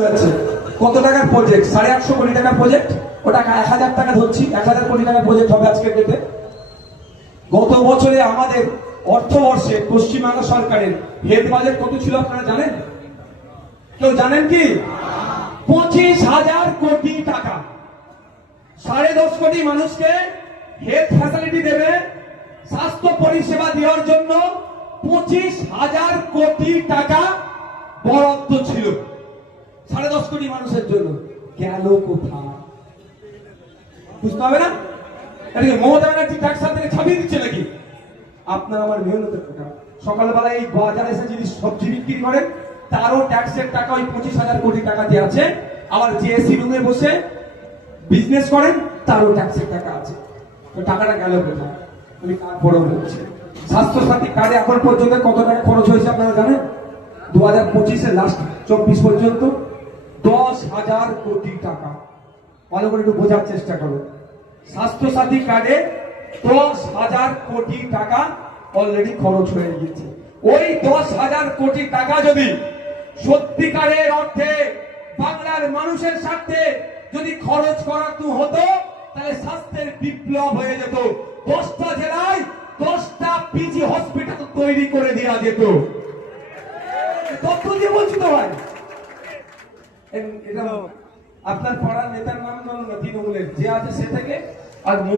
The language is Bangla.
হয়েছে কত টাকার প্রজেক্ট? 850 কোটি টাকার প্রজেক্ট। ওটা 1000 টাকা ধরছি, 1000 কোটি টাকার প্রজেক্ট হবে আজকের ডেটে। গত বছরে আমাদের অর্থবর্ষে পশ্চিমবঙ্গ সরকারের হেড বাজেট কত ছিল আপনারা জানেন? কেউ জানেন কি? 25,000 কোটি টাকা। 10.5 কোটি মানুষকে হেলথ ফ্যাসিলিটি দেবে, স্বাস্থ্য পরিষেবা দেওয়ার জন্য 25,000 কোটি টাকা বরাদ্দ ছিল 10.5 কোটি মানুষের জন্য। গেল কোথায়? বুঝতে হবে না? মমতা ব্যানার্জি ট্যাক্স থেকে ছাপিয়ে দিচ্ছে নাকি? আপনার আমার মেহনতের টাকা। সকালবেলা এই বাজারে এসে যদি সবজি বিক্রি করেন তারও ট্যাক্সের টাকা ওই 25,000 কোটি টাকা দিয়ে আছে। আবার যে এসি রুমে বসে বিজনেস করেন তারও ট্যাক্সের টাকা আছে। তো টাকাটা গেল কোথায়? আমি তারপরেও বলছি, স্বাস্থ্য সাথী কার্ডে এখন পর্যন্ত কত টাকা খরচ হয়েছে আপনারা জানেন? 2025-এর লাস্ট 24 পর্যন্ত 10,000 কোটি টাকা। ভালো করে একটু বোঝার চেষ্টা করো। স্বাস্থ্য সাথী কার্ডে 10,000 কোটি টাকা অলরেডি খরচ হয়ে গেছে। ওই 10,000 কোটি টাকা যদি সত্যিকারের অর্থে বাংলার মানুষের স্বার্থে যদি খরচ করানো হতো তাহলে স্বাস্থ্যের বিপ্লব হয়ে যেত। 10টা জেলায় 10টা পিজি হসপিটাল তৈরি করে দেওয়া যেত। তথ্য দিয়ে বলছি তো ভাই। এটা আপনার পাড়ার নেতার নাম জানো না? তৃণমূলের যে আছে সে থেকে আর